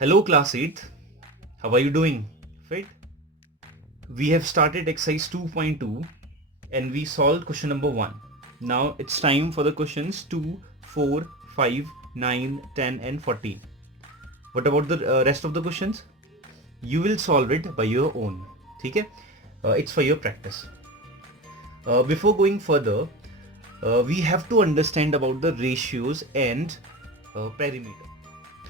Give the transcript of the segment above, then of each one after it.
Hello, class 8th. How are you doing? Fit? We have started exercise 2.2 and we solved question number 1. Now it's time for the questions 2, 4, 5, 9, 10 and 14. What about the rest of the questions? You will solve it by your own. ठीक है? It's for your practice. Before going further, we have to understand about the ratios and perimeter.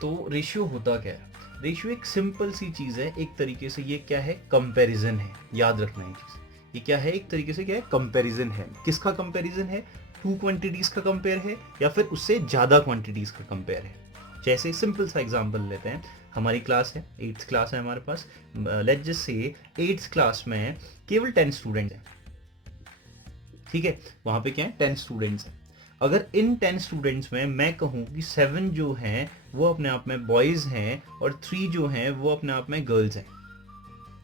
तो ratio होता क्या है? Ratio एक simple सी चीज है, एक तरीके से ये क्या है? कंपैरिजन है. याद रखना है चीज. ये क्या है? एक तरीके से क्या है? कंपैरिजन है. किसका कंपैरिजन है? टू क्वांटिटीज का कंपेयर है या फिर उससे ज्यादा क्वांटिटीज का कंपेयर है. जैसे सिंपल सा एग्जांपल लेते हैं. हमारी क्लास है, 8th क्लास है हमारे पास. Let's just say 8th class में केवल 10 स्टूडेंट हैं. ठीक है, वहां पे क्या है? 10 स्टूडेंट्स हैं. अगर इन 10 स्टूडेंट्स में मैं कहूं कि 7 जो हैं वो अपने आप में बॉयज हैं और 3 जो हैं वो अपने आप में गर्ल्स हैं.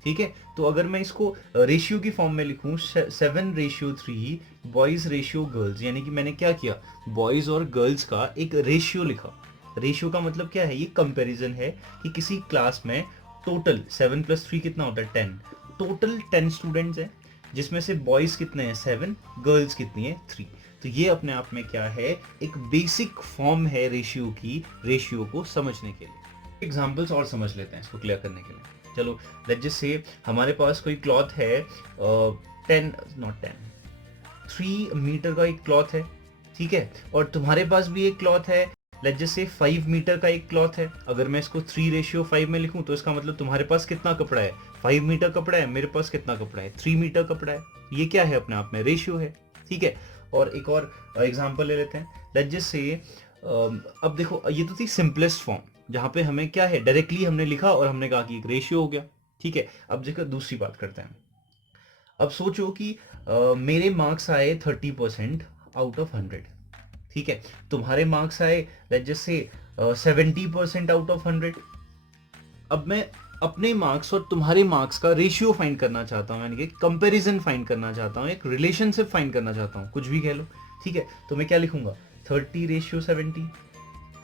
ठीक है, तो अगर मैं इसको रेशियो की फॉर्म में लिखूं 7:3 बॉयज रेशियो गर्ल्स, यानी कि मैंने क्या किया? बॉयज और गर्ल्स का एक रेशियो लिखा. रेशियो का मतलब क्या है? ये कंपैरिजन है कि किसी क्लास में टोटल 7 + 3 कितना होता है? 10. टोटल 10 स्टूडेंट्स हैं जिसमें से बॉयज कितने हैं? 7. गर्ल्स कितनी है? 3. तो ये अपने आप में क्या है? एक बेसिक फॉर्म है रेशियो की, रेशियो को समझने के लिए. एग्जांपल्स और समझ लेते हैं इसको क्लियर करने के लिए. चलो लेट्स जस्ट से हमारे पास कोई क्लॉथ है 3 मीटर का एक क्लॉथ है. ठीक है, और तुम्हारे पास भी एक क्लॉथ है लेट्स जस्ट से 5 मीटर का एक क्लॉथ है. अगर मैं इसको 3:5 में लिखूं तो इसका मतलब तुम्हारे पास कितना कपड़ा है? 5 मीटर कपड़ा है. मेरे पास कितना कपड़ा है? 3 मीटर कपड़ा है. ये क्या है? अपने आप में रेशियो है. ठीक है, और एक और एग्जांपल ले लेते हैं. लेट्स जस्ट से अब देखो, ये तो थी सिंपलेस्ट फॉर्म जहां पे हमें क्या है? डायरेक्टली हमने लिखा और हमने कहा कि एक रेशियो हो गया. ठीक है, अब देखो दूसरी बात करते हैं. अब सोचो कि मेरे मार्क्स आए 30% आउट ऑफ 100. ठीक है, तुम्हारे मार्क्स आए let's just say 70% out of 100. अब मैं अपने मार्क्स और तुम्हारे मार्क्स का रेशियो फाइंड करना चाहता हूं, यानी कि कंपैरिजन फाइंड करना चाहता हूं, एक रिलेशनशिप फाइंड करना चाहता हूं, कुछ भी कह लो. ठीक है, तो मैं क्या लिखूंगा? 30:70.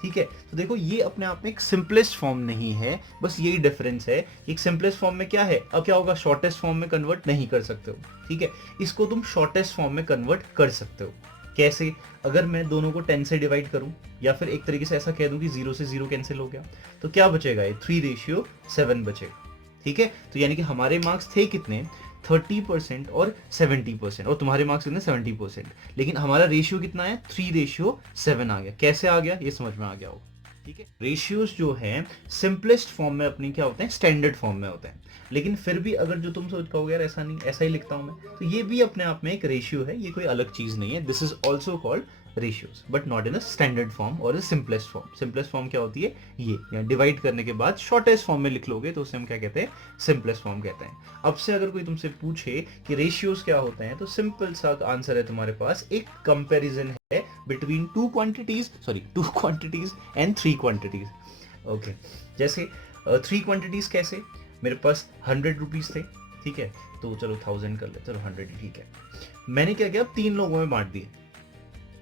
ठीक है, तो देखो ये अपने आप में एक सिंपलेस्ट फॉर्म नहीं है, बस यही डिफरेंस है. एक सिंपलेस्ट फॉर्म में क्या है? अब क्या होगा? शॉर्टेस्ट फॉर्म में कन्वर्ट नहीं कर सकते हो. ठीक है, इसको तुम शॉर्टेस्ट फॉर्म में कन्वर्ट कर सकते हो. कैसे? अगर मैं दोनों को 10 से डिवाइड करूं या फिर एक तरीके से ऐसा कह दूं कि 0 से 0 कैंसिल हो गया, तो क्या बचेगा? ये 3:7 बचेगा. ठीक है, तो यानी कि हमारे मार्क्स थे कितने? 30% और 70%, और तुम्हारे मार्क्स कितने? 70%. लेकिन हमारा रेशियो कितना है? 3:7 आ गया. कैसे आ गया? ये समझ में आ गया होगा. ठीक है, रेशियोज जो है सिंपलेस्ट फॉर्म में अपनी क्या होते हैं? स्टैंडर्ड फॉर्म में होते हैं. लेकिन फिर भी अगर जो तुम सोच पाओगे यार ऐसा नहीं, ऐसा ही लिखता हूं मैं, तो ये भी अपने आप में एक रेशियो है. ये कोई अलग चीज नहीं है. This is also called ratios but not in a standard form और सिंपलेस्ट फॉर्म. सिंपलेस्ट फॉर्म क्या होती है? ये डिवाइड करने के बाद शॉर्टेस्ट फॉर्म में लिख लोगे तो उसे हम क्या कहते हैं? सिंपलेस्ट फॉर्म कहते हैं. अब से अगर कोई तुमसे पूछे कि रेशियोज क्या होते हैं, तो सिंपल सा आंसर है तुम्हारे पास, एक कंपेरिजन है between two quantities and 3 quantities. Okay, जैसे 3 क्वांटिटीज कैसे? मेरे पास 100 रुपीज थे. ठीक है, तो चलो 1000 कर ले, चलो 100 ही ठीक है. मैंने क्या किया? 3 लोगों में बांट दिए.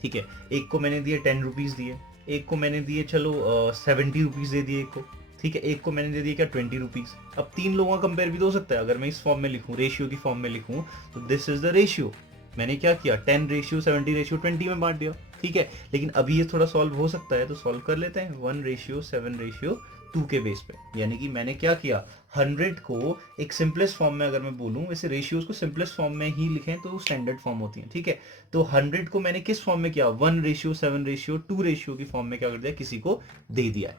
ठीक है, एक को मैंने दिए 10 रुपीज दिए, एक को मैंने दिए चलो 70 रुपीज दे दिए एक को. ठीक है, एक को मैंने दे दिया क्या? 20 रुपीज. अब 3 लोगों का कंपेयर भी तो हो सकता है. अगर मैं इस फॉर्म में लिखूं, रेशियो की फॉर्म में लिखूं, तो दिस इज द रेशियो. मैंने क्या किया? 10:70:20 में बांट दिया. ठीक है, लेकिन अभी ये थोड़ा सॉल्व हो सकता है, तो सॉल्व कर लेते हैं. 1:7:2 के बेस पे. यानी कि मैंने क्या किया? 100 को एक सिंपलेस्ट फॉर्म में अगर मैं बोलूं, वैसे रेशियोज को सिंपलेस्ट फॉर्म में ही लिखें तो स्टैंडर्ड फॉर्म होती है. ठीक है, तो 100 को मैंने किस फॉर्म में किया? 1:7:2 रेशियो की फॉर्म में क्या कर दिया? किसी को दे दिया है.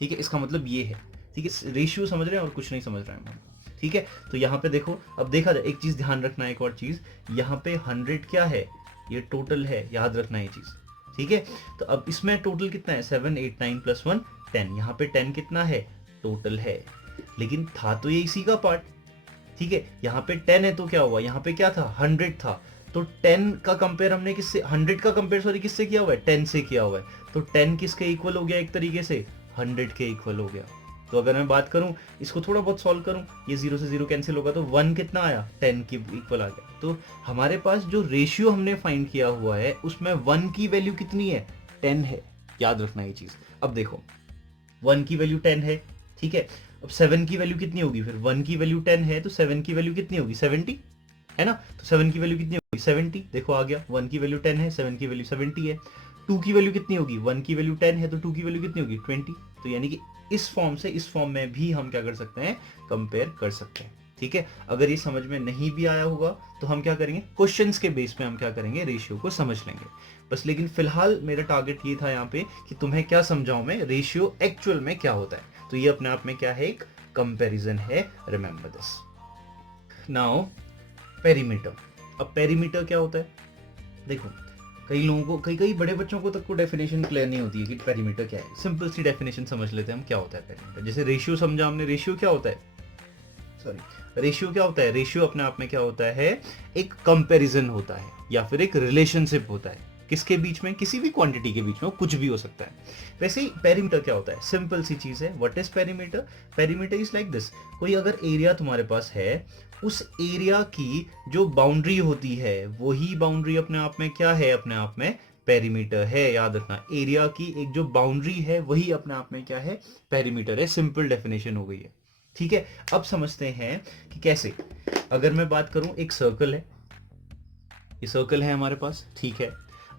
ठीक है, इसका मतलब ये है. ठीक है, रेशियो समझ रहे हैं और कुछ नहीं समझ रहे हैं हम. ठीक है, तो यहाँ पे देखो, अब देखा जाए, एक चीज ध्यान रखना, एक और चीज, यहाँ पे 100 क्या है? ये टोटल है, याद रखना ये चीज. ठीक है, तो अब इसमें टोटल कितना है? 7 8 9 + 1 10. यहाँ पे 10 कितना है? टोटल है, लेकिन था तो ये इसी का पार्ट. ठीक है, यहाँ पे 10 है तो क्या हुआ? यहाँ पे क्या था? 100 था. तो 10 का कंपेयर हमने किससे? 100 का कंपेयर सॉरी किससे किया हुआ है? 10 से किया हुआ है. तो 10 किसके इक्वल हो गया? एक तरीके से 100 के इक्वल हो गया. तो अगर मैं बात करूं, इसको थोड़ा बहुत सॉल्व करूं, ये 0 से 0 कैंसिल होगा, तो 1 कितना आया? 10 के इक्वल आ गया. तो हमारे पास जो रेशियो हमने फाइंड किया हुआ है उसमें 1 की वैल्यू कितनी है? 10 है. याद रखना ये चीज. अब देखो, 1 की वैल्यू 10 है, ठीक है। अब 7 की वैल्यू कितनी होगी फिर, 1 की वैल्यू 10 है तो 7 की वैल्यू कितनी होगी 70, है ना। तो 7 की वैल्यू कितनी होगी 70, देखो आ गया, 1 की वैल्यू 10 है, 7 की वैल्यू 70 है। 2 की वैल्यू कितनी होगी, 1 की वैल्यू 10 है तो 2 की वैल्यू कितनी होगी 20। तो यानी कि इस फॉर्म से इस फॉर्म में भी हम क्या कर सकते हैं, कंपेयर कर सकते हैं। ठीक है, अगर ये समझ में नहीं भी आया होगा तो हम क्या करेंगे, क्वेश्चंस के बेस पे हम क्या करेंगे, रेशियो को समझ लेंगे बस। लेकिन फिलहाल मेरा टारगेट ये था यहाँ पे कि तुम्हें क्या समझाऊं मैं, रेशियो एक्चुअल में क्या होता है। तो ये अपने आप में क्या है, एक कंपैरिजन है, रिमेंबर दिस। Now perimeter. अब पेरीमीटर क्या होता है, देखो कई लोगों को, कई बड़े बच्चों को तक को डेफिनेशन क्लियर नहीं होती है कि पेरीमीटर क्या है। सिंपल सी डेफिनेशन समझ लेते हैं हम, क्या होता है पेरीमीटर। जैसे रेशियो समझा हमने, रेशियो क्या होता है, सॉरी रेशियो क्या होता है, रेशियो अपने आप में क्या होता है, एक कंपैरिजन होता है या फिर एक रिलेशनशिप होता है, किसके बीच में, किसी भी क्वांटिटी के बीच में, कुछ भी हो सकता है। वैसे ही पेरीमीटर क्या होता है, सिंपल सी चीज है। What is perimeter, perimeter is like this. कोई अगर एरिया तुम्हारे पास है, उस एरिया की जो बाउंड्री होती है वही बाउंड्री अपने आप में क्या है, अपने आप में पेरीमीटर है। याद रखना, एरिया की एक जो बाउंड्री है वही अपने आप में क्या है, पेरीमीटर है। सिंपल डेफिनेशन हो गई है। ठीक है, अब समझते हैं कि कैसे। अगर मैं बात करूं, एक सर्कल है, ये सर्कल है हमारे पास, ठीक है।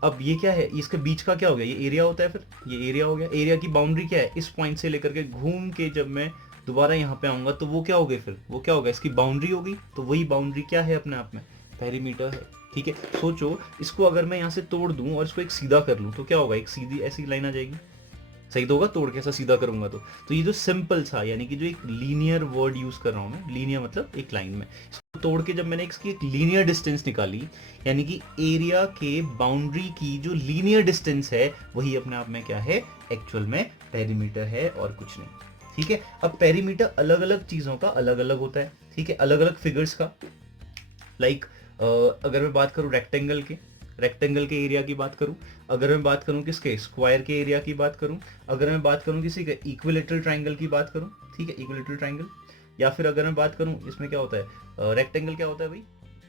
अब ये क्या है, इसके बीच का क्या हो गया, ये एरिया होता है, फिर ये एरिया हो गया। एरिया की बाउंड्री क्या है, इस पॉइंट से लेकर के घूम के जब मैं दोबारा यहाँ पे आऊंगा तो वो क्या हो गई, फिर वो क्या होगा, इसकी बाउंड्री होगी। तो वही बाउंड्री क्या है, अपने आप में पेरीमीटर है। ठीक है, सोचो इसको अगर मैं यहाँ से तोड़ दूं और इसको एक सीधा कर लूं तो क्या होगा, एक सीधी ऐसी लाइन आ जाएगी, सही तो होगा। तोड़ के ऐसा सीधा करूंगा तो ये जो सिंपल सा, यानी कि जो एक लीनियर वर्ड यूज कर रहा हूं मैं, लीनियर मतलब एक लाइन में, इसको तोड़ के जब मैंने इसकी एक लीनियर डिस्टेंस निकाली, यानी कि एरिया के बाउंड्री की जो लीनियर डिस्टेंस है वही अपने आप में क्या है, एक्चुअल में पेरीमीटर है और कुछ नहीं। ठीक है, अब पेरीमीटर अलग अलग चीजों का अलग अलग होता है। ठीक है, अलग अलग फिगर्स का। लाइक अगर मैं बात करूं रेक्टेंगल के एरिया की बात करूं, अगर मैं बात करूं किसके, स्क्वायर के एरिया की बात करूं, अगर मैं बात करूं किसी के इक्विलेटरल ट्रायंगल की बात करूं, ठीक है, इक्विलेटरल ट्रायंगल, या फिर अगर मैं बात करूं इसमें क्या होता है, रेक्टेंगल क्या होता है भाई,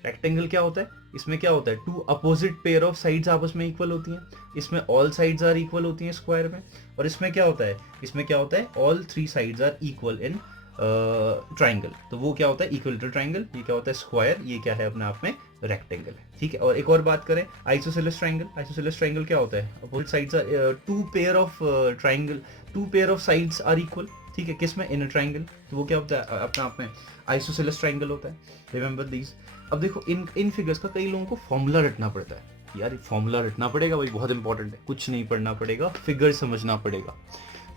रेक्टेंगल क्या होता है, इसमें क्या होता है, two opposite pair of sides आपस में इक्वल होती हैं, इसमें ऑल साइड्स आर इक्वल होती हैं स्क्वायर में। और इसमें क्या होता है, इसमें क्या होता है, all 3 sides are equal in triangle. तो वो क्या होता है, इक्विलेटरल ट्राइंगल। ये क्या होता है, स्क्वायर। ये क्या है, अपने आप में रेक्टेंगल है। ठीक है, और एक और बात करें, आइसोसेलेस ट्राइंगल। आइसोसेलेस ट्राइंगल क्या होता है, opposite sides are two pair of triangle, two pair of sides are equal. ठीक है, किसमें, इन ट्राइंगल। तो वो क्या होता है, अपने आप में आइसोसेलेस ट्राइंगल होता है। Remember these. अब देखो इन फिगर्स का कई लोगों को फॉर्मूला रटना पड़ता है। यार फॉर्मूला रटना पड़ेगा भाई, बहुत इंपॉर्टेंट है। कुछ नहीं पढ़ना पड़ेगा, फिगर समझना पड़ेगा।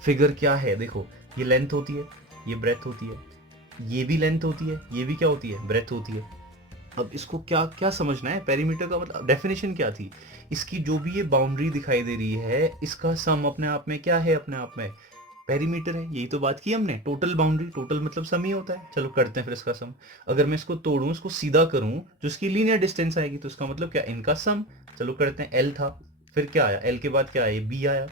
फिगर क्या है, देखो ये लेंथ होती है, ये ब्रेथ होती है, ये भी लेंथ होती है, ये भी क्या होती है, ब्रेथ होती है। अब इसको क्या क्या समझना है, पेरीमीटर का मतलब डेफिनेशन क्या थी, इसकी जो भी ये बाउंड्री दिखाई दे रही है इसका सम अपने आप में क्या है, अपने आप में पेरीमीटर है। यही तो बात की हमने, टोटल बाउंड्री, टोटल मतलब सम ही होता है। चलो करते हैं फिर इसका सम। अगर मैं इसको तोड़ूं, इसको सीधा करूं, जो इसकी लीनियर डिस्टेंस आएगी तो इसका मतलब क्या, इनका सम। चलो करते हैं, एल था, फिर क्या आया, एल के बाद क्या आया, बी आया,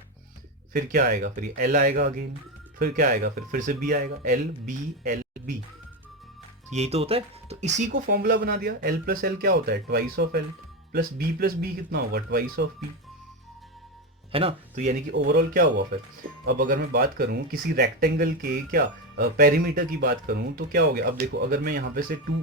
फिर क्या आएगा, फिर ये एल आएगा अगेन, फिर क्या आएगा, फिर से बी आएगा, एल बी। यही तो होता है। तो इसी को फॉर्मूला बना दिया, एल प्लस एल क्या होता है, twice of L, plus B कितना होगा, ट्वाइस ऑफ बी, है ना। तो यानी कि ओवरऑल क्या हुआ फिर। अब अगर मैं बात करूं किसी रेक्टेंगल के क्या पेरीमीटर की बात करूं तो क्या हो गया। अब देखो अगर मैं यहाँ पे से two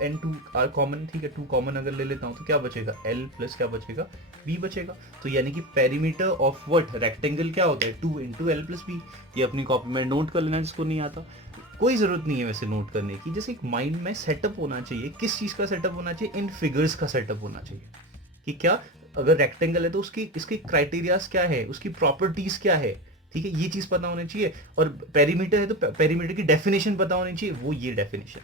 and two are common, ठीक है, टू कॉमन अगर ले लेता हूँ तो क्या बचेगा, एल प्लस क्या बचेगा, बी बचेगा। तो यानी कि पेरीमीटर ऑफ व्हाट, रेक्टेंगल क्या होता है, 2 इंटू एल प्लस बी। ये अपनी कॉपी में नोट कर लेना जिसको नहीं आता। कोई जरूरत नहीं है वैसे नोट करने की, जैसे एक माइंड में सेटअप होना चाहिए। किस चीज का सेटअप होना चाहिए, इन फिगर्स का सेटअप होना चाहिए कि क्या, अगर रेक्टेंगल है तो उसकी इसके क्राइटेरियाज क्या है, उसकी प्रॉपर्टीज क्या है। ठीक है, ये चीज पता होनी चाहिए। और पेरीमीटर है तो पेरीमीटर की डेफिनेशन पता होनी चाहिए, वो ये डेफिनेशन।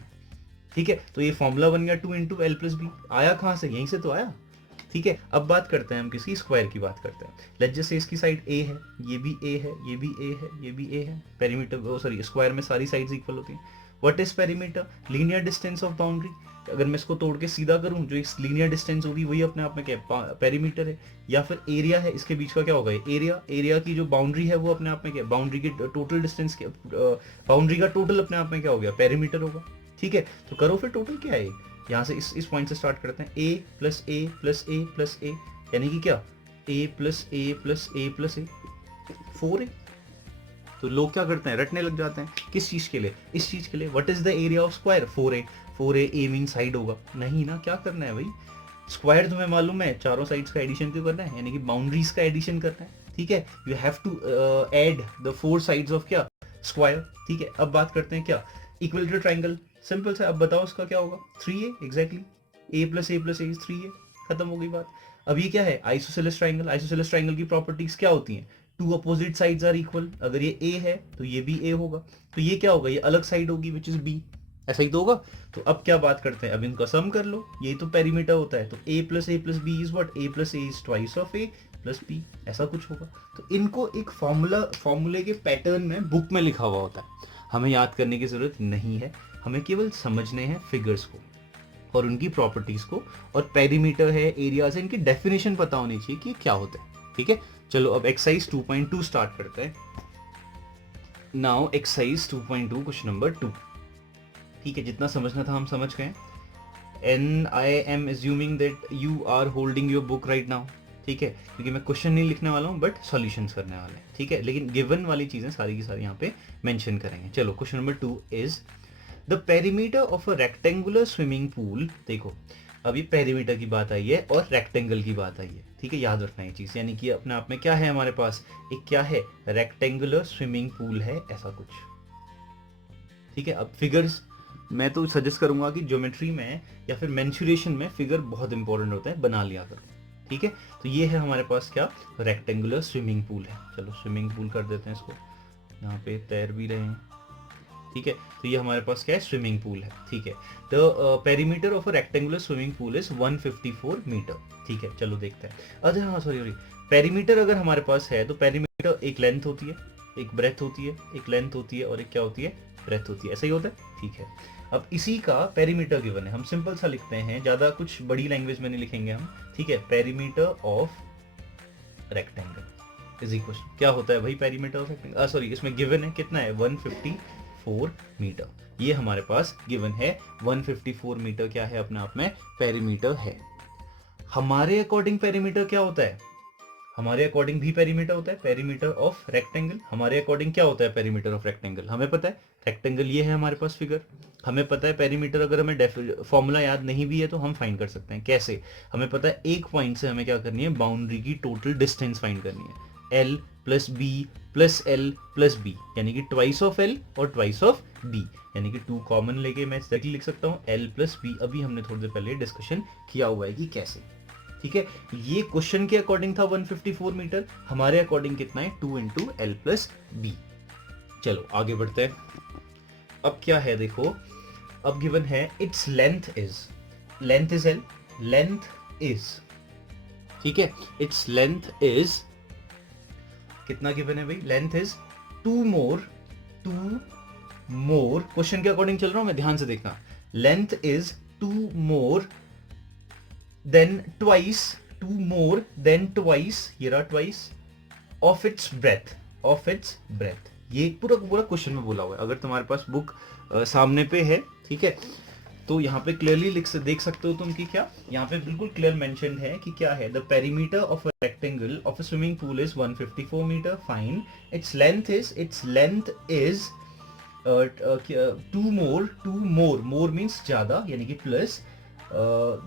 ठीक है, तो ये फॉर्मूला बन गया 2 इंटू एल प्लस बी। आया कहां से, यहीं से तो आया। ठीक है, अब बात करते हैं हम किसी स्क्वायर की बात करते हैं। लेट्स जस्ट से इसकी साइड ए है, ये भी ए है, ये भी ए है, ये भी ए है। पेरीमीटर सॉरी स्क्वायर में सारी साइड्स इक्वल होती हैं। What is perimeter, linear distance of boundary. अगर मैं इसको तोड़ के सीधा करूं, जो इस लीनियर डिस्टेंस होगी वही अपने आप में क्या पेरीमीटर है। या फिर एरिया है, इसके बीच का क्या होगा, एरिया की जो बाउंड्री है वो अपने आप में क्या, बाउंड्री की टोटल डिस्टेंस, बाउंड्री का टोटल अपने आप में क्या हो गया, पेरीमीटर होगा। ठीक है, तो करो फिर टोटल क्या है। यहाँ से इस पॉइंट से स्टार्ट करते हैं, ए प्लस ए प्लस ए प्लस ए, यानी कि क्या, ए प्लस ए प्लस ए प्लस ए, 4 ए। तो लोग क्या करते हैं, रटने लग जाते हैं। किस चीज के लिए, इस चीज के लिए, what is the area of square, 4a, 4a a mean side होगा नहीं ना, क्या करना है भाई, स्क्वायर तुम्हें मालूम है चारों साइड्स का एडिशन क्यों करना है, यानी कि बाउंड्रीज का एडिशन करना है, ठीक है, you have to add the 4 sides of क्या, स्क्वायर, ठीक है। अब बात करते हैं क्या, इक्विलेटरल ट्राइंगल, सिंपल से, अब बताओ उसका क्या होगा, 3a, exactly, a plus a plus a is 3a, खत्म हो गई बात। अब ये क्या है, आइसोसेलेस ट्राइंगल, आइसोसेलेस ट्राइंगल की प्रॉपर्टीज क्या होती हैं, two opposite sides are equal, अगर ये a है तो ये भी a होगा, तो ये क्या होगा, ये अलग साइड होगी विच इज b, ऐसा ही तो होगा। तो अब क्या बात करते हैं, अब इनका सम कर लो, ये तो पेरीमीटर होता है, तो a plus B is what, a plus a is twice of a plus b, ऐसा कुछ होगा। तो इनको एक फॉर्मूले के पैटर्न में बुक में लिखा हुआ होता है, हमें याद करने की जरूरत नहीं है, हमें केवल समझने हैं फिगर्स को और उनकी प्रॉपर्टीज को, और पेरीमीटर है, एरियाज है, इनकी डेफिनेशन पता होनी चाहिए कि क्या होता है, ठीक है। चलो अब एक्सरसाइज 2.2 स्टार्ट करते हैं। नाउ एक्सरसाइज 2.2 क्वेश्चन नंबर 2, ठीक है, जितना समझना था हम समझ गए। And I am assuming that you are holding your book right now, ठीक है, क्योंकि मैं क्वेश्चन नहीं लिखने वाला हूँ बट सॉल्यूशंस करने वाले हैं, ठीक है, लेकिन गिवन वाली चीजें सारी की सारी यहाँ पे मेंशन करेंगे। चलो question number 2 is the perimeter of a rectangular swimming pool. देखो अब ये पेरीमीटर की बात आई है और रेक्टेंगल की बात आई है, ठीक है, याद रखना ये चीज, यानी कि अपने आप में क्या है हमारे पास, एक क्या है, रेक्टेंगुलर स्विमिंग पूल है, ऐसा कुछ, ठीक है। अब फिगर्स मैं तो सजेस्ट करूंगा कि ज्योमेट्री में या फिर मेंसुरेशन में फिगर बहुत इंपॉर्टेंट होता है, बना लिया करो, ठीक है। तो ये है हमारे पास क्या, रेक्टेंगुलर स्विमिंग पूल है। चलो स्विमिंग पूल कर देते हैं इसको, यहाँ पे तैर भी रहे हैं, ठीक है। तो ये हमारे पास क्या है, स्विमिंग पूल है, ठीक है। The perimeter of a rectangular swimming pool is 154 metre, ठीक है। चलो देखते हैं, अरे हाँ सॉरी, पेरीमीटर अगर हमारे पास है तो पेरीमीटर एक लेंथ होती है, एक ब्रेथ होती है, एक लेंथ होती है और एक क्या होती है, ब्रेथ होती है, ऐसा ही होता है, ठीक है। अब इसी का पेरीमीटर गिवन है, हम सिंपल सा लिखते हैं, ज्यादा कुछ बड़ी लैंग्वेज में नहीं लिखेंगे हम, ठीक है। Perimeter of rectangle is equal, क्या होता है भाई पेरीमीटर ऑफ रेक्टेंगल, सॉरी इसमें गिवन है कितना है, 154 मीटर, ये हमारे पास गिवन है 154 मीटर, क्या है अपने आप में पेरीमीटर है। हमारे अकॉर्डिंग पेरीमीटर क्या होता है, हमारे अकॉर्डिंग भी पेरीमीटर होता है, पेरीमीटर ऑफ रेक्टेंगल, हमारे अकॉर्डिंग क्या होता है पेरीमीटर ऑफ रेक्टेंगल, हमें पता है रेक्टेंगल ये है हमारे पास फिगर, हमें पता है पेरीमीटर, अगर हमें फॉर्मूला याद नहीं भी है तो हम फाइंड कर सकते हैं, कैसे, हमें पता है एक पॉइंट से हमें क्या करनी है, बाउंड्री की टोटल डिस्टेंस फाइंड करनी है, L plus B plus L plus B, यानी कि ट्वाइस ऑफ एल और ट्वाइस ऑफ बी, यानी कि 2 कॉमन लेके मैं डायरेक्टली लिख सकता हूँ एल प्लस बी, अभी हमने थोड़ी देर पहले डिस्कशन किया हुआ है कि कैसे, ठीक है। ये क्वेश्चन के अकॉर्डिंग था 154 मीटर, हमारे अकॉर्डिंग कितना है, 2 इंटू एल प्लस बी। चलो आगे बढ़ते हैं, अब क्या है देखो, अब गिवन है it's length is L, length is, ठीक है, इट्स लेंथ इज कितना गिवन है भाई, लेंथ इज 2 मोर, क्वेश्चन के अकॉर्डिंग चल रहा हूं मैं, ध्यान से देखना, length is 2 more than twice, 2 more than twice, ये रहा ट्वाइस ऑफ इट्स ब्रेथ, ये पूरा पूरा क्वेश्चन में बोला हुआ है, अगर तुम्हारे पास बुक सामने पे है, ठीक है, तो यहाँ पे क्लियरली देख सकते हो तुम कि क्या, यहाँ पे बिल्कुल क्लियर मेंशन है कि क्या है, the perimeter of a rectangle of a swimming pool is 154 metre, fine, its length is 2 more means ज्यादा, यानी कि plus,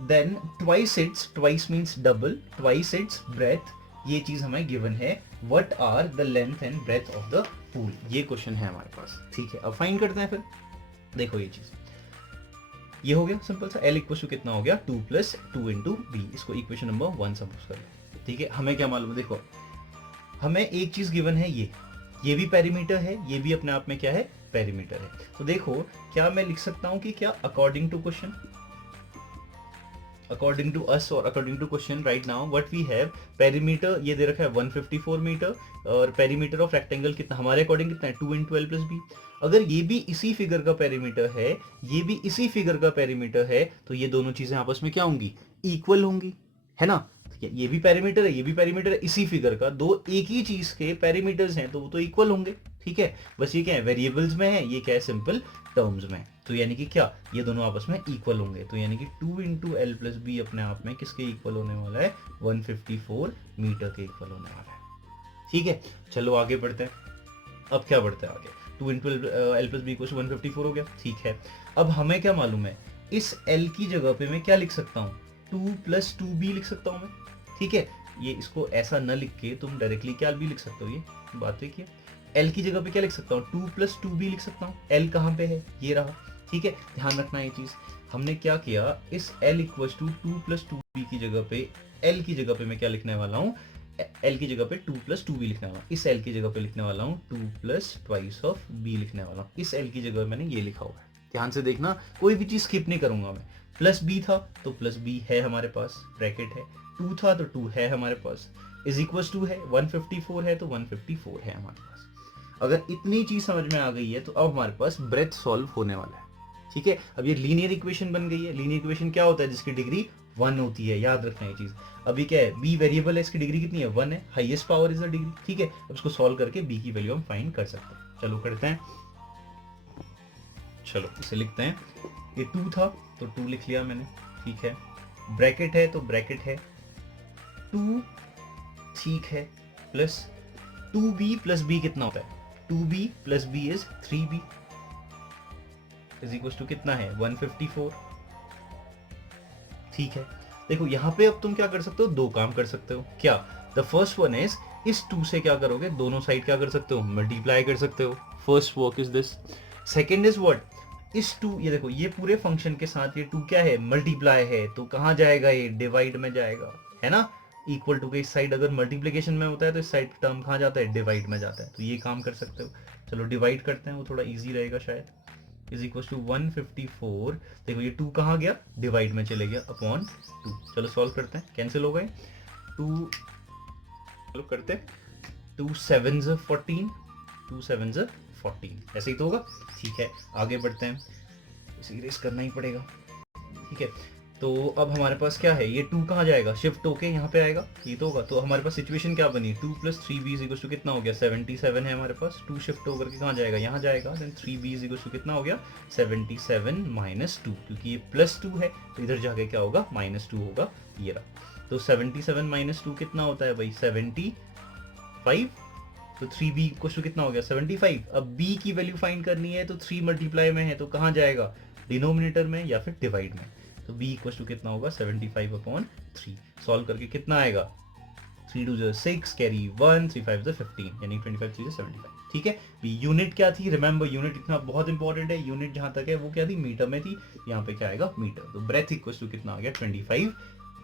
then twice means double, twice its breadth, ये चीज हमें गिवन है, what are the length and breadth of the pool, ये question है हमारे पास, ठीक है। अब फाइंड करते हैं फिर, देखो ये चीज, ये हो गया सिंपल सा, L इक्वल टू कितना हो गया, 2 प्लस 2 इंटू बी, इसको इक्वेशन नंबर 1 सपोज कर लो, ठीक है। हमें क्या मालूम है, देखो हमें एक चीज गिवन है, ये भी पेरीमीटर है, ये भी अपने आप में क्या है, पेरीमीटर है। तो देखो क्या मैं लिख सकता हूं कि क्या according to question, according to us और according to question right now what we have, perimeter ये दे रखा है 154 मीटर, और पेरीमीटर ऑफ रेक्टेंगल कितना हमारे अकॉर्डिंग कितना है, 2 इंटू एल प्लस बी। अगर ये भी इसी फिगर का पेरीमीटर है, ये भी इसी फिगर का पेरीमीटर है, तो ये दोनों चीजें आपस में क्या होंगी, इक्वल होंगी, है ना। ये भी पेरीमीटर है, ये भी पेरीमीटर है, इसी फिगर का, दो एक ही चीज के पेरीमीटर्स हैं तो वो तो इक्वल होंगे, ठीक है। बस ये क्या है, वेरिएबल्स में है, ये क्या है, सिंपल टर्म्स में, तो यानी कि क्या, ये दोनों आपस में इक्वल होंगे, तो यानी कि 2 इंटू एल प्लस बी अपने आप में किसके इक्वल होने वाला है, 154 मीटर के इक्वल होने वाला है, ठीक है। चलो आगे बढ़ते हैं, अब क्या बढ़ता है आगे, 2 into L plus B equal to 154 हो गया, ठीक है। अब हमें क्या मालूम है, इस एल की जगह पे मैं क्या लिख सकता हूँ, 2 प्लस 2b लिख सकता हूँ मैं, ठीक है। ये इसको ऐसा न लिख के तुम डायरेक्टली क्या भी लिख सकते हो, ये बात देखिए, एल की जगह पे क्या लिख सकता हूँ, 2 प्लस 2b लिख सकता हूँ। एल कहाँ पे है, ये रहा, ठीक है। ध्यान रखना ये चीज, हमने क्या किया, इस L equal to 2 plus 2b की जगह पे, एल की जगह पे मैं क्या लिखने वाला हूँ, एल की जगह पे 2 प्लस 2b लिखने वाला हूँ। इस एल की जगह पे लिखने वाला हूँ 2 प्लस ट्वाइस ऑफ b लिखने वाला हूँ। इस एल की जगह मैंने ये लिखा हुआ है, ध्यान से देखना, कोई भी चीज स्किप नहीं करूंगा मैं। प्लस b था तो प्लस b है हमारे पास, ब्रैकेट है, 2 था तो 2 है हमारे पास, इज इक्वल टू है 154 है तो 154 है हमारे पास। अगर इतनी चीज समझ में आ गई है तो अब हमारे पास ब्रेथ सॉल्व होने वाला है, ठीक है। अब ये लीनियर इक्वेशन बन गई है। लीनियर इक्वेशन क्या होता है, जिसकी डिग्री 1 होती है, याद रखना ये चीज। अभी क्या है, b वेरिएबल है, इसकी डिग्री कितनी है, 1 है, highest power is the degree, ठीक है। अब इसको सॉल्व करके b की वैल्यू हम फाइंड कर सकते हैं। चलो करते हैं, चलो इसे लिखते हैं। ये 2 था तो 2 लिख लिया मैंने, ठीक है। ब्रैकेट है तो ब्रैकेट है 2, ठीक है, प्लस 2b प्लस b कितना होता है, 2b plus b is 3b is equal to कितना है, 154, ठीक है। देखो यहाँ पे अब तुम क्या कर सकते हो, दो काम कर सकते हो। क्या, द फर्स्ट वन इज, इस 2 से क्या करोगे, दोनों साइड क्या कर सकते हो, मल्टीप्लाई कर सकते हो। First work is this. Second is what, इस 2, ये देखो ये पूरे फंक्शन के साथ ये 2 क्या है, मल्टीप्लाई है, तो कहाँ जाएगा, ये डिवाइड में जाएगा, है ना। इक्वल टू के इस साइड अगर मल्टीप्लीकेशन में होता है तो इस साइड टर्म कहाँ जाता है, डिवाइड में जाता है, तो ये काम कर सकते हो। चलो डिवाइड करते हैं, वो थोड़ा इजी रहेगा शायद। इज इक्वल टू 154, देखो ये 2 कहाँ गया, डिवाइड में चले गया, अपॉन 2। चलो सॉल्व करते हैं, कैंसिल हो गए 2, चलो करते हैं, 2 7s 14, 2 7s 14, ऐसे ही तो होगा, ठीक है। आगे बढ़ते हैं, इसे इरेज करना ही पड़ेगा, ठीक है। तो अब हमारे पास क्या है, ये 2 कहाँ जाएगा, शिफ्ट होके यहाँ पे आएगा, ये तो होगा। तो हमारे पास सिचुएशन क्या बनी, 2 plus 3b is equal to कितना हो गया, 77 है हमारे पास। 2 शिफ्ट होकर के कहाँ जाएगा, यहाँ जाएगा, then 3b is equal to कितना हो गया, 77 माइनस 2, क्योंकि ये प्लस 2 है तो इधर जाके क्या होगा, माइनस 2 होगा, ये रहा। तो 77 माइनस 2 कितना होता है भाई, 75, तो 3b इक्वल टू कितना हो गया, 75। अब b की वैल्यू फाइंड करनी है तो 3 मल्टीप्लाई में है तो कहाँ जाएगा, डिनोमिनेटर में या फिर डिवाइड में। तो b इक्वल टू कितना होगा, 75 अपॉन 3। सॉल्व करके कितना आएगा, 3 2 6 कैरी 1, 3 5 15, यानी 25 3 75, ठीक है। यूनिट क्या थी, रिमेंबर यूनिट इतना बहुत इंपॉर्टेंट है। यूनिट जहां तक है वो क्या थी, मीटर में थी, यहाँ पे क्या आएगा, मीटर। तो ब्रेथ इक्वल टू कितना आ गया, 25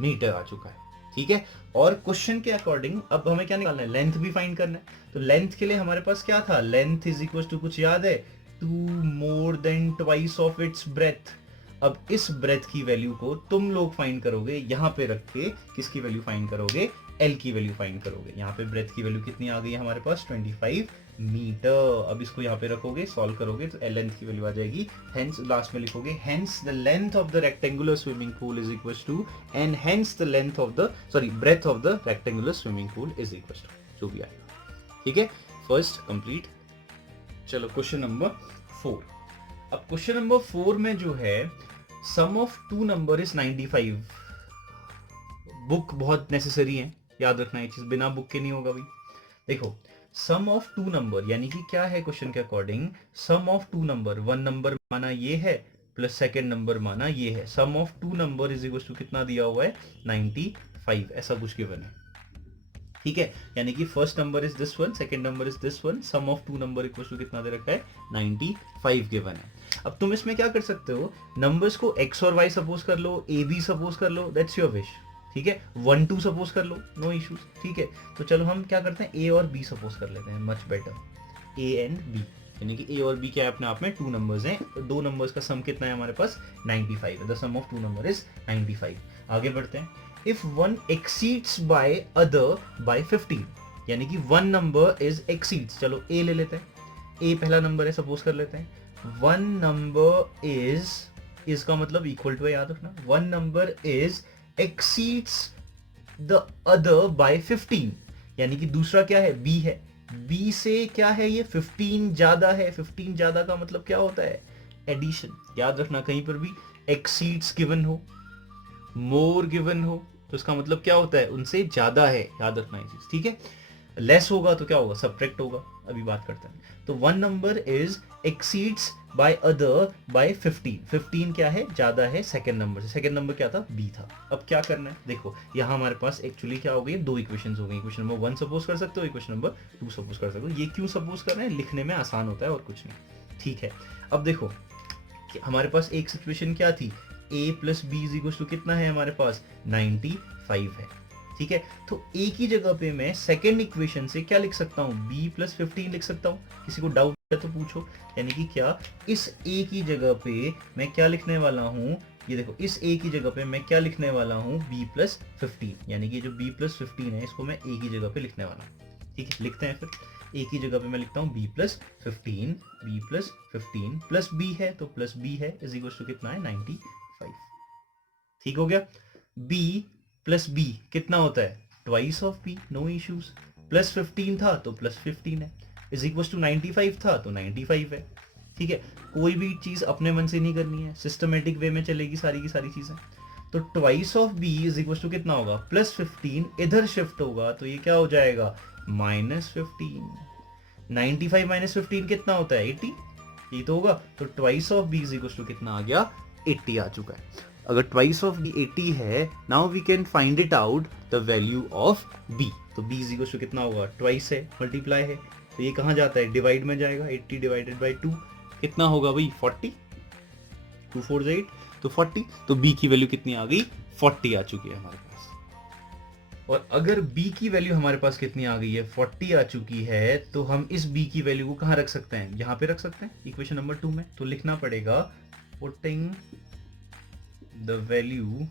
मीटर आ चुका है, ठीक है। और क्वेश्चन के अकॉर्डिंग अब हमें क्या निकालना है, लेंथ भी फाइंड करना है। तो लेंथ के लिए हमारे पास क्या था, लेंथ इज इक्वल टू कुछ याद है, 2 more than twice of its breath. अब इस ब्रेथ की वैल्यू को तुम लोग फाइंड करोगे, यहाँ पे रख के किसकी वैल्यू फाइंड करोगे, एल की वैल्यू फाइंड करोगे। यहाँ पे ब्रेथ की वैल्यू कितनी आ गई है हमारे पास, 25 मीटर। अब इसको यहाँ पे रखोगे, सॉल्व करोगे तो एल लेंथ की वैल्यू आ जाएगी। हेंस लास्ट में लिखोगे, hence the length of the rectangular swimming pool is equal to, and hence the length of the, sorry breadth of the rectangular swimming pool is equal to, जो भी आएगा, ठीक है। First complete. चलो question number 4। अब question number 4 में जो है, sum of 2 number is 95। Book बहुत नेसेसरी है, याद रखना ये चीज, बिना बुक के नहीं होगा भाई। देखो सम ऑफ 2 नंबर यानी कि क्या है, क्वेश्चन के according sum of 2 number, 1 number माना ये है प्लस सेकेंड नंबर माना ये है, sum of 2 number is equal to कितना दिया हुआ है, 95, ऐसा कुछ गिवन है, ठीक है। यानी कि first number is this one, second number is this one, sum of 2 number equal to कितना दे रखा है, 95 गिवन है। अब तुम इसमें क्या कर सकते हो, नंबर्स को x और y सपोज कर लो, a b सपोज कर लो, दैट्स योर विश, ठीक है। 1 2 सपोज कर लो, नो इश्यूज, ठीक है। तो चलो हम क्या करते हैं, a और b सपोज कर लेते हैं, much better, a and b, यानी कि a और b क्या है अपने आप में 2 नंबर्स हैं, 2 नंबर्स का सम कितना है हमारे पास, 95 है, the sum of 2 number is 95। आगे बढ़ते हैं, if one exceeds by other by 15, यानी कि 1 नंबर इज exceeds, चलो a ले लेते हैं, a पहला नंबर है सपोज कर लेते हैं, 1 नंबर इज का मतलब इक्वल टू है, याद रखना, 1 number is exceeds the other by 15, यानी कि दूसरा क्या है, b है, b से क्या है, ये 15 ज्यादा है, 15 ज्यादा का मतलब क्या होता है, एडिशन। याद रखना कहीं पर भी exceeds गिवन हो, मोर गिवन हो तो इसका मतलब क्या होता है, उनसे ज्यादा है, याद रखना ये चीज, ठीक है। लेस होगा तो क्या होगा, सब्ट्रैक्ट होगा, अभी बात करते हैं। तो one number is exceeds by other by 15। 15 क्या है, ज्यादा है सेकंड नंबर से। सेकंड नंबर क्या था, बी था। अब क्या करना है, देखो यहाँ हमारे पास एक्चुअली क्या हो गई, दो इक्वेशंस हो गई। इक्वेशन नंबर 1 सपोज कर सकते हो, इक्वेशन नंबर 2 सपोज कर सकते हो। ये क्यों सपोज कर रहे हैं, लिखने में आसान होता है और कुछ नहीं, ठीक है। अब देखो कि हमारे पास एक सिचुएशन क्या थी, a plus B is equal to कितना है हमारे पास, 95 है, ठीक है। तो a की जगह पे मैं सेकेंड इक्वेशन से क्या लिख सकता हूँ, b प्लस 15 लिख सकता हूँ। किसी को डाउट है तो पूछो। यानी कि क्या, इस a की जगह पे मैं क्या लिखने वाला हूँ, ये देखो इस a की जगह पे मैं क्या लिखने वाला हूँ, b प्लस 15। यानी कि जो b प्लस 15 है इसको मैं a की जगह पे लिखने वाला हूँ, ठीक है। लिखते हैं फिर, a की जगह पे मैं लिखता हूँ b plus 15, b plus 15 plus b है तो प्लस b है इज इक्वल टू कितना है, 95, ठीक हो गया। b प्लस b कितना होता है, twice of b, no issues. Plus 15 था तो प्लस 15 है, इज इक्वल टू 95 था तो 95 है, ठीक है। कोई भी चीज अपने मन से नहीं करनी है, सिस्टमेटिक वे में चलेगी सारी की सारी चीजें। तो twice of b is equal to कितना होगा, प्लस 15, इधर शिफ्ट होगा तो ये क्या हो जाएगा, -15। 95 माइनस 15 कितना होता है, 80, ये तो होगा। तो twice of b is equal to कितना आ गया, 80 आ चुका है। अगर ट्वाइस ऑफ b 80 है, now we can find it out the value of b। तो b इज इक्वल टू कितना होगा, ट्वाइस है, मल्टीप्लाई है, तो ये कहाँ जाता है, डिवाइड में जाएगा। 80 डिवाइडेड बाई 2 कितना होगा भाई, 40, 2 4 8, तो 40। तो b की वैल्यू कितनी आ गई, 40 आ चुकी है हमारे पास। और अगर b की वैल्यू हमारे पास कितनी आ गई है, 40 आ चुकी है, तो हम इस b की वैल्यू को कहाँ रख सकते हैं, यहाँ पे रख सकते हैं इक्वेशन नंबर 2 में। तो लिखना पड़ेगा, putting the value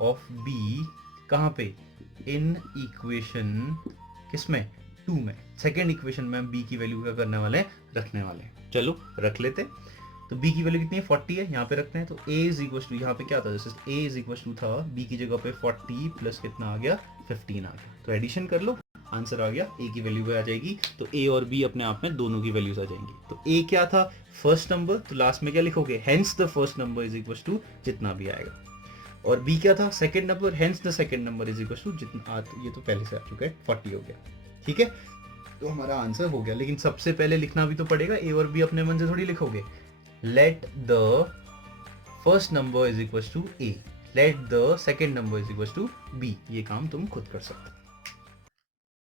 of b कहाँ पे, इन इक्वेशन किसमें, 2 में। सेकेंड इक्वेशन में हम b की वैल्यू क्या करने वाले हैं, रखने वाले हैं। चलो रख लेते हैं। तो b की वैल्यू कितनी है, 40 है, यहाँ पे रखते हैं। तो a इज इक्वल टू, यहाँ पे क्या था, जैसे a इज इक्वल टू था, b की जगह पे 40 प्लस कितना आ गया, 15 आ गया। तो एडिशन कर लो, आंसर आ गया, a की वैल्यू आ जाएगी। तो a और b अपने आप में दोनों की वैल्यूज आ जाएंगी। तो a क्या था, फर्स्ट नंबर, तो लास्ट में क्या लिखोगे, hence the first number is equal to जितना भी आएगा। और b क्या था, second number, hence the second number is equal to जितना ये तो पहले से आ चुका है, 40 हो गया, ठीक है। तो हमारा आंसर हो गया। लेकिन सबसे पहले लिखना भी तो पड़ेगा, a और b अपने मन से थोड़ी लिखोगे। Let the first number is equal to a, let the second number is equal to b, ये काम तुम खुद कर सकते हो।